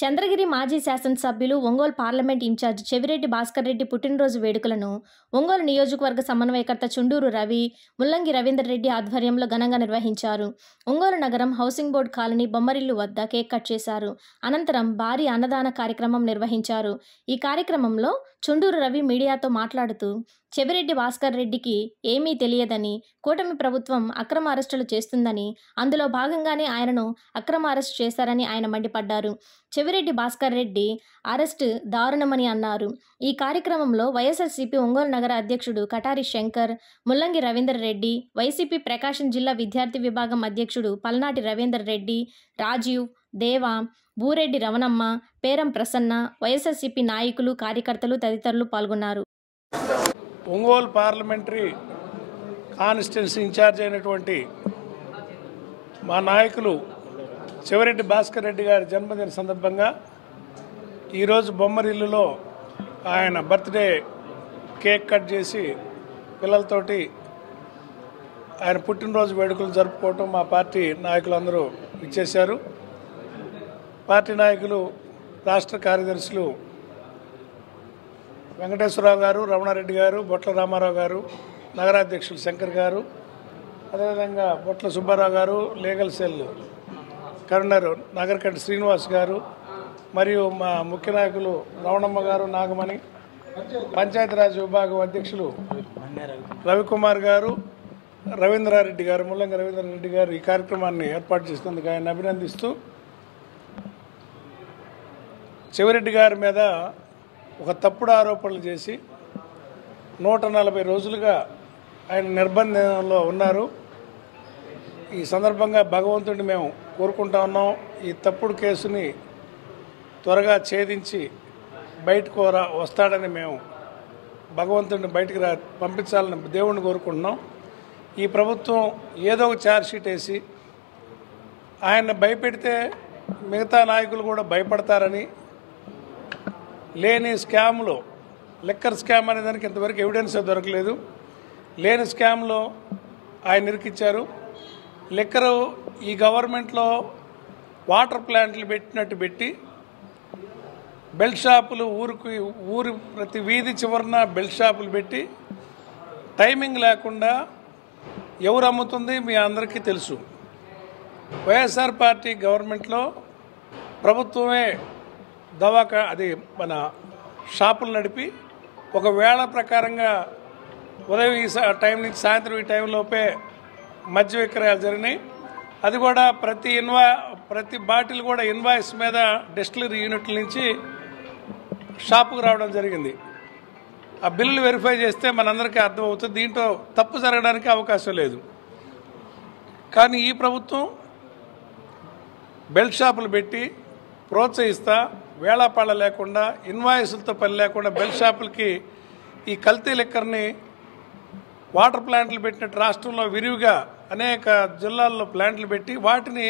చంద్రగిరి మాజీ శాసనసభ్యులు, Ongole parliament incharge Chevireddy Bhaskar Reddy పుట్టినరోజు వేడుకలను ఒంగోలు నియోజకవర్గ సమన్వయకర్త చుండూరు రవి, ముల్లంగి రవీందర్ రెడ్డి ఆధ్వర్యంలో ఘనంగా నిర్వహించారు. ఒంగోలు నగరం హౌసింగ్ బోర్డు కాలనీ బొమ్మరిల్లు వద్ద కేక్ కట్ చేశారు. అనంతరం భారీ అన్నదాన కార్యక్రమం నిర్వహించారు. ఈ కార్యక్రమంలో చుండూరు రవి మీడియాతో మాట్లాడుతూ, చెవిరెడ్డి భాస్కర్ రెడ్డికి ఏమీ తెలియదని, కూటమి ప్రభుత్వం అక్రమ అరెస్టులు చేస్తుందని, అందులో భాగంగానే ఆయనను అక్రమ అరెస్టు చేశారని ఆయన మండిపడ్డారు. చెవిరెడ్డి భాస్కర్ రెడ్డి అరెస్టు దారుణమని అన్నారు. ఈ కార్యక్రమంలో వైఎస్ఆర్సీపీ ఒంగోలు నగర అధ్యక్షుడు కటారి శంకర్, ముల్లంగి రవీందర్ రెడ్డి, వైసీపీ ప్రకాశం జిల్లా విద్యార్థి విభాగం అధ్యక్షుడు పల్నాటి రవీందర్ రెడ్డి, రాజీవ్, దేవా, బూరెడ్డి రమణమ్మ, పేరం ప్రసన్న, వైఎస్ఆర్సీపీ నాయకులు, కార్యకర్తలు తదితరులు పాల్గొన్నారు. ఒంగోలు పార్లమెంటరీ కాన్స్టిట్యున్సీ ఇన్ఛార్జ్ అయినటువంటి మా నాయకులు చెవిరెడ్డి భాస్కర్ రెడ్డి గారి జన్మదిన సందర్భంగా ఈరోజు బొమ్మరిల్లులో ఆయన బర్త్డే కేక్ కట్ చేసి పిల్లలతోటి ఆయన పుట్టినరోజు వేడుకలు జరుపుకోవటం మా పార్టీ నాయకులందరూ ఇచ్చేశారు. పార్టీ నాయకులు, రాష్ట్ర కార్యదర్శులు వెంకటేశ్వరరావు గారు, రమణారెడ్డి గారు, బొట్ల రామారావు గారు, నగరాధ్యక్షులు శంకర్ గారు, అదేవిధంగా బొట్ల సుబ్బారావు గారు, లీగల్ సెల్ కరుణర్ నగరకట్టి శ్రీనివాస్ గారు, మరియు మా ముఖ్య నాయకులు రమణమ్మ గారు, నాగమణి, పంచాయతీరాజ్ విభాగం అధ్యక్షులు రవికుమార్ గారు, రవీంద్రారెడ్డి గారు, ముల్లంగి రవీంద్రారెడ్డి గారు ఈ కార్యక్రమాన్ని ఏర్పాటు చేసినందుకు ఆయన అభినందిస్తూ, చెవిరెడ్డి గారి మీద ఒక తప్పుడు ఆరోపణలు చేసి 140 రోజులుగా ఆయన నిర్బంధంలో ఉన్నారు. ఈ సందర్భంగా భగవంతుడిని మేము కోరుకుంటా ఉన్నాం. ఈ తప్పుడు కేసుని త్వరగా ఛేదించి బయటకు వస్తాడని మేము భగవంతుడిని బయటికి పంపించాలని దేవుణ్ణి కోరుకుంటున్నాం. ఈ ప్రభుత్వం ఏదో ఒక ఛార్జ్షీట్ వేసి ఆయన్ని భయపెడితే మిగతా నాయకులు కూడా భయపడతారని, లేని స్కామ్లో లిక్కర్ స్కామ్ అనే దానికి ఇంతవరకు ఎవిడెన్స్ దొరకలేదు. లేని స్కామ్లో ఆయన ఇరికిచ్చారు. లిక్కరు ఈ గవర్నమెంట్లో వాటర్ ప్లాంట్లు పెట్టినట్టు పెట్టి బెల్ట్ షాపులు ఊరి ప్రతి వీధి చివరన బెల్ట్ షాపులు పెట్టి టైమింగ్ లేకుండా ఎవరు అమ్ముతుంది మీ అందరికీ తెలుసు. వైఎస్ఆర్ పార్టీ గవర్నమెంట్లో ప్రభుత్వమే అది మన షాపులు నడిపి ఒక వేళ ప్రకారంగా ఉదయం ఈ టైం నుంచి సాయంత్రం ఈ టైంలోపే మద్య విక్రయాలు జరిగినాయి. అది కూడా ప్రతి బాటిల్ కూడా ఇన్వాయిస్ మీద డిస్టిలరీ యూనిట్ల నుంచి షాపుకు రావడం జరిగింది. ఆ బిల్లులు వెరిఫై చేస్తే మనందరికీ అర్థమవుతుంది. దీంట్లో తప్పు జరగడానికి అవకాశం లేదు. కానీ ఈ ప్రభుత్వం బెల్ట్ షాపులు పెట్టి ప్రోత్సహిస్తా, వేళాపాళ లేకుండా, ఇన్వాయిస్లతో పని లేకుండా బెల్ట్ షాపులకి ఈ కల్తీ లిక్కర్ని వాటర్ ప్లాంట్లు పెట్టినట్టు రాష్ట్రంలో విరివిగా అనేక జిల్లాల్లో ప్లాంట్లు పెట్టి వాటిని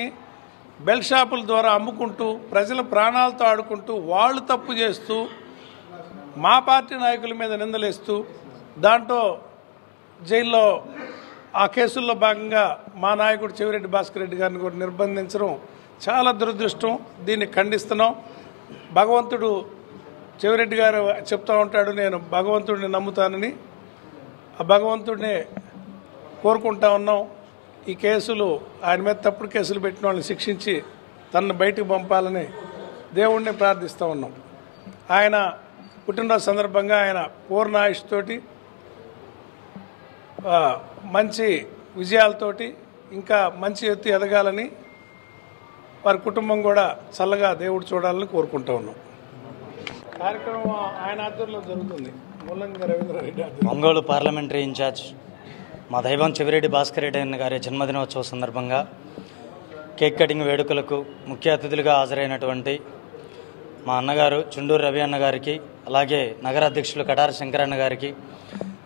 బెల్ట్ షాపుల ద్వారా అమ్ముకుంటూ ప్రజల ప్రాణాలతో ఆడుకుంటూ వాళ్ళు తప్పు చేస్తూ మా పార్టీ నాయకుల మీద నిందలేస్తూ దాంట్లో జైల్లో ఆ కేసుల్లో భాగంగా మా నాయకుడు చెవిరెడ్డి భాస్కర్ రెడ్డి గారిని కూడా నిర్బంధించడం చాలా దురదృష్టం. దీన్ని ఖండిస్తున్నాం. భగవంతుడు చెవిరెడ్డి గారు చెప్తూ ఉంటాడు, నేను భగవంతుడిని నమ్ముతానని. ఆ భగవంతుడిని కోరుకుంటా ఉన్నాం. ఈ కేసులు ఆయన మీద తప్పుడు కేసులు పెట్టిన వాళ్ళని శిక్షించి తనను బయటకు పంపాలని దేవుణ్ణి ప్రార్థిస్తూ ఉన్నాం. ఆయన పుట్టినరోజు సందర్భంగా ఆయన పూర్ణ ఆయుష్తోటి మంచి విజయాలతోటి ఇంకా మంచి ఎత్తు ఎదగాలని, వారి కుటుంబం కూడా చల్లగా దేవుడు చూడాలని కోరుకుంటూ ఉన్నాం. కార్యక్రమం ఆయన ఆధ్వర్యంలో జరుగుతుంది. ముల్లంగి రవీంద్రారెడ్డి ఒంగోలు పార్లమెంటరీ ఇన్ఛార్జ్ మా దైవం చెవిరెడ్డి భాస్కర్ రెడ్డి గారి జన్మదినోత్సవ సందర్భంగా కేక్ కటింగ్ వేడుకలకు ముఖ్య అతిథులుగా హాజరైనటువంటి మా అన్నగారు చుండూరు రవి అన్న గారికి, అలాగే నగర అధ్యక్షులు కటారి శంకర్ అన్న గారికి,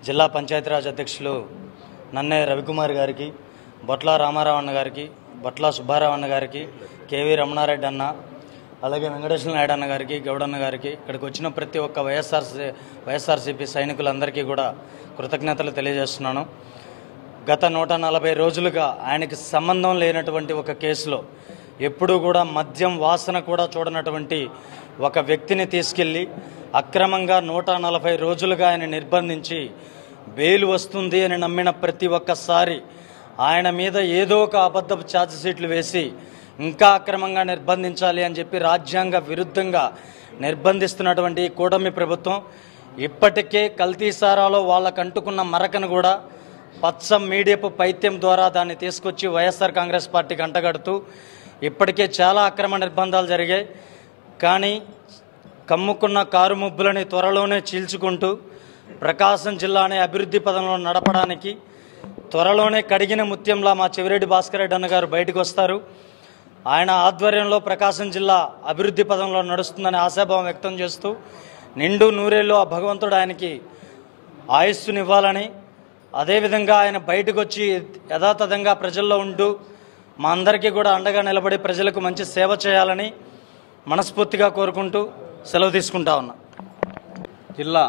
జిల్లా పంచాయతీరాజ్ అధ్యక్షులు నన్నే రవికుమార్ గారికి, బొట్ల రామారావు అన్న గారికి, బొట్ల సుబ్బారావు అన్న గారికి, కేవీ రమణారెడ్డి అన్న, అలాగే వెంకటేశ్వర నాయుడు అన్న గారికి, గౌడన్న గారికి, ఇక్కడికి వచ్చిన ప్రతి ఒక్క వైఎస్ఆర్సీపీ సైనికులందరికీ కూడా కృతజ్ఞతలు తెలియజేస్తున్నాను. గత 140 రోజులుగా ఆయనకి సంబంధం లేనటువంటి ఒక కేసులో ఎప్పుడూ కూడా మద్యం వాసన కూడా చూడనటువంటి ఒక వ్యక్తిని తీసుకెళ్ళి అక్రమంగా 140 రోజులుగా ఆయన నిర్బంధించి బెయిల్ వస్తుంది అని నమ్మిన ప్రతి ఒక్కసారి ఆయన మీద ఏదో ఒక అబద్ధపు ఛార్జ్ షీట్లు వేసి ఇంకా అక్రమంగా నిర్బంధించాలి అని చెప్పి రాజ్యాంగ విరుద్ధంగా నిర్బంధిస్తున్నటువంటి కూటమి ప్రభుత్వం ఇప్పటికే కల్తీ సారాలో వాళ్ళకు అంటుకున్న మరకను కూడా పచ్చ మీడియపు పైత్యం ద్వారా దాన్ని తీసుకొచ్చి వైఎస్ఆర్ కాంగ్రెస్ పార్టీకి అంటగడుతూ ఇప్పటికే చాలా అక్రమ నిర్బంధాలు జరిగాయి. కానీ కమ్ముకున్న కారు ముబ్బులని త్వరలోనే చీల్చుకుంటూ ప్రకాశం జిల్లాని అభివృద్ధి పదంలో నడపడానికి త్వరలోనే కడిగిన ముత్యంలా మా చెవిరెడ్డి భాస్కర్ రెడ్డి అన్న గారు బయటకు వస్తారు. ఆయన ఆధ్వర్యంలో ప్రకాశం జిల్లా అభివృద్ధి పదంలో నడుస్తుందని ఆశాభావం వ్యక్తం చేస్తూ నిండు నూరేళ్ళు ఆ భగవంతుడు ఆయనకి ఆయుస్సునివ్వాలని, అదేవిధంగా ఆయన బయటకు వచ్చి యథాతథంగా ప్రజల్లో ఉంటూ మా అందరికీ కూడా అండగా నిలబడి ప్రజలకు మంచి సేవ చేయాలని మనస్ఫూర్తిగా కోరుకుంటూ సెలవు తీసుకుంటా ఉన్నా. జిల్లా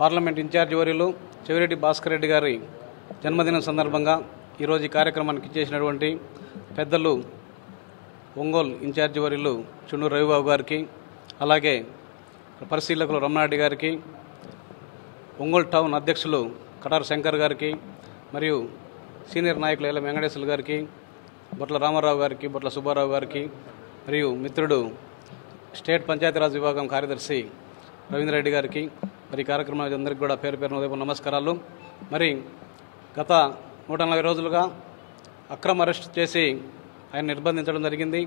పార్లమెంట్ ఇన్ఛార్జి వర్యులు చెవిరెడ్డి భాస్కర్ రెడ్డి గారి జన్మదినం సందర్భంగా ఈరోజు ఈ కార్యక్రమానికి ఇచ్చేసినటువంటి పెద్దలు ఒంగోలు ఇన్ఛార్జి వర్యులు చుండూరు రవిబాబు గారికి, అలాగే పరిశీలకులు రమణారెడ్డి గారికి, ఒంగోలు టౌన్ అధ్యక్షులు కటారు శంకర్ గారికి, మరియు సీనియర్ నాయకులు ఎల్ల వెంకటేశ్వర గారికి, బొట్ల రామారావు గారికి, బొట్ల సుబ్బారావు గారికి, మరియు మిత్రుడు స్టేట్ పంచాయతీరాజ్ విభాగం కార్యదర్శి రవీంద్ర రెడ్డి గారికి, మరి కార్యక్రమానికి అందరికీ కూడా పేరు పేరున ఉదయం నమస్కారాలు. మరి గత 140 రోజులుగా అక్రమ అరెస్ట్ చేసి ఆయన నిర్బంధించడం జరిగింది.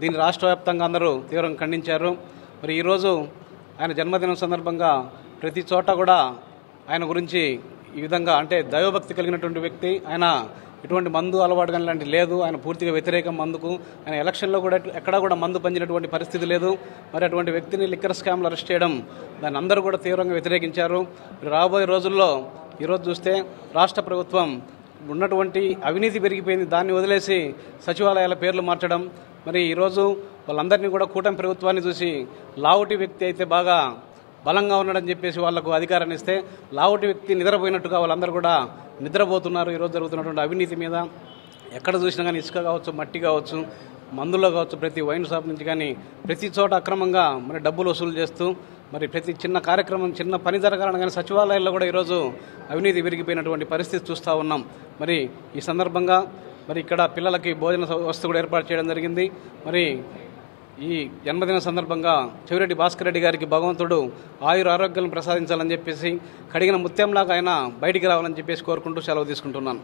దీన్ని రాష్ట్ర వ్యాప్తంగా అందరూ తీవ్రంగా ఖండించారు. మరి ఈరోజు ఆయన జన్మదినం సందర్భంగా ప్రతి చోట కూడా ఆయన గురించి ఈ విధంగా, అంటే దైవభక్తి కలిగినటువంటి వ్యక్తి, ఆయన ఎటువంటి మందు అలవాటు కానీ లాంటి లేదు, ఆయన పూర్తిగా వ్యతిరేకం మందుకు. ఆయన ఎలక్షన్లో కూడా ఎక్కడా కూడా మందు పంచినటువంటి పరిస్థితి లేదు. మరి అటువంటి వ్యక్తిని లిక్కర్ స్కామ్లో అరెస్ట్ చేయడం, దాన్ని అందరూ కూడా తీవ్రంగా వ్యతిరేకించారు. రాబోయే రోజుల్లో ఈరోజు చూస్తే రాష్ట్ర ప్రభుత్వం ఉన్నటువంటి అవినీతి పెరిగిపోయింది, దాన్ని వదిలేసి సచివాలయాల పేర్లు మార్చడం. మరి ఈరోజు వాళ్ళందరినీ కూడా కూటమి ప్రభుత్వాన్ని చూసి లావుటి వ్యక్తి అయితే బాగా బలంగా ఉన్నాడని చెప్పేసి వాళ్లకు అధికారాన్ని ఇస్తే లావుటి వ్యక్తి నిద్రపోయినట్టుగా వాళ్ళందరూ కూడా నిద్రపోతున్నారు. ఈరోజు జరుగుతున్నటువంటి అవినీతి మీద ఎక్కడ చూసినా కానీ ఇసుక కావచ్చు, మట్టి కావచ్చు, మందులో కావచ్చు, ప్రతి వైన్ షాప్ నుంచి కానీ ప్రతి చోట అక్రమంగా మరి డబ్బులు వసూలు చేస్తూ మరి ప్రతి చిన్న కార్యక్రమం, చిన్న పని జరగాలని కానీ సచివాలయాల్లో కూడా ఈరోజు అవినీతి పెరిగిపోయినటువంటి పరిస్థితి చూస్తూ ఉన్నాం. మరి ఈ సందర్భంగా మరి ఇక్కడ పిల్లలకి భోజన వసతి కూడా ఏర్పాటు చేయడం జరిగింది. మరి ఈ జన్మదిన సందర్భంగా చెవిరెడ్డి భాస్కర్ రెడ్డి గారికి భగవంతుడు ఆరోగ్యాలను ప్రసాదించాలని చెప్పేసి కడిగిన ముత్యంలాగా ఆయన బయటికి రావాలని చెప్పేసి కోరుకుంటూ సెలవు తీసుకుంటున్నాను.